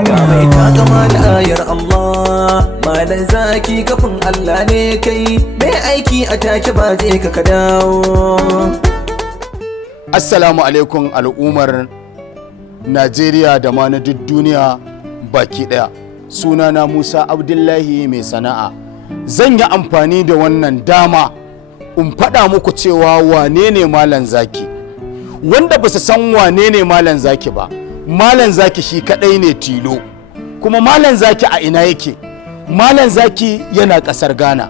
ga mai takama da ayar Allah, malan zaki kafin Allah ne kai, mai aiki a take ba je ka dawo. Assalamu alaikum al'ummar Najeriya da ma na duk duniya baki daya. Sunana Musa Abdullahi mai sana'a. Zan yi amfani da wannan dama in faɗa muku cewa wane ne Malam Zaki. Wanda ba su san wane ne Malam Zaki ba, Malam Zaki shi kaɗai ne tilo. Kuma Malam Zaki a ina yake? Malam Zaki yana ƙasar Ghana.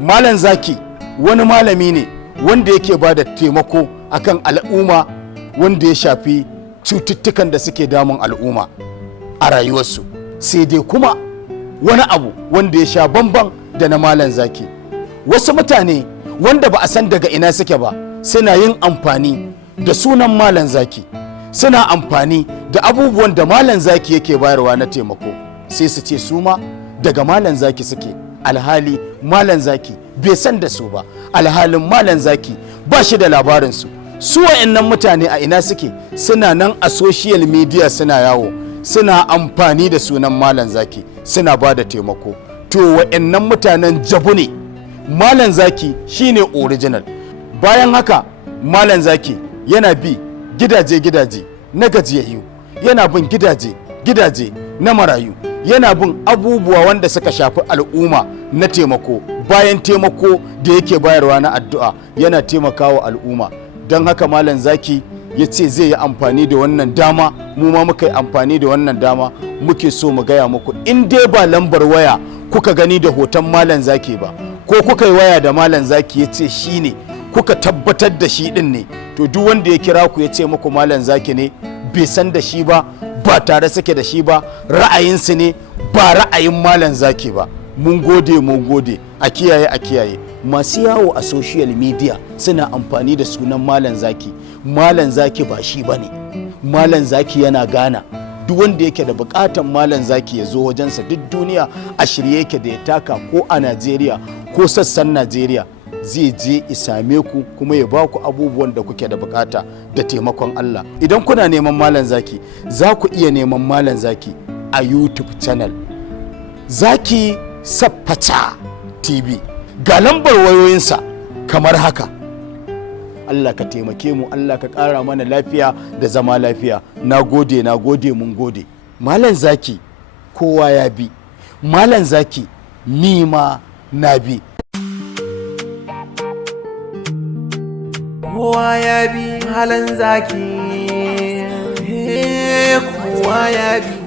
Malam Zaki wani malami ne wanda yake ba da taimako akan al'umma wanda ya shafi cututtukan da suke damun al'umma a rayuwarsu. Sai dai kuma wani abu wanda ya sha bamban da na Malam Zaki, wasu mutane wanda ba a san daga ina suke ba suna yin amfani da sunan Malam Zaki, suna amfani da abubuwan da Malam Zaki yake bayarwa na taimako, sai su ce su ma daga Malam Zaki suke, alhali Malam Zaki bai san da su ba, alhalin Malam Zaki ba shi da labarinsu. Su wa'annan mutane a ina suke? Suna nan a social media suna yawo, suna amfani da sunan Malam Zaki, suna ba da taimako. To wa'annan mutanen jabu ne. Malam Zaki shine original. Bayan haka Malam Zaki yana bi gidaje-gidaje na gajiyayyu, yana bin gidaje na marayu, yana bin abubuwa wanda suka shafi al'umma na taimako. Bayan taimako da yake bayarwa na addu'a, yana taimakawa al'umma. Don haka Malam Zaki ya ce zai yi amfani da wannan dama, mu ma muka yi amfani da wannan dama, muke so mu gaya muku in dai ba lambar waya kuka gani da hoton Malam Zaki ba, ko kuka yi waya da Malam Zaki ya ce shi ne, kuka tabbatar da shi din ne, to duk wanda ya kira ku ya ce muku Malam Zaki ne, bai san da shi ba, ba tare suke da shi ba, ra'ayinsu ne ba ra'ayin Malam Zaki ba. Mun gode a kiyaye. Masu yawo a social media suna amfani da sunan Malam Zaki. Malam Zaki ba shi bane. Malam Zaki yana Ghana. Duk wanda yake da bukatan Malam Zaki ya zo wajensa, duk duniya a shirye yake da ya taka, ko a Najeriya ko sassan Najeriya, zai je isame ku kuma ya baku abubuwan da kuke da bukata da taimakon Allah. Idan kuna neman Malam Zaki, za ku iya neman Malam Zaki a YouTube channel Zaki Saffata TV. Ga lambar wayoyinsa kamar haka. Allah ka taimake mu, Allah ka ƙara mana lafiya da zama lafiya. Na gode, mun gode. Malam Zaki kowa ya bi, Malam Zaki ni ma na bi. Kowa ya bi Malam Zaki, kowa ya bi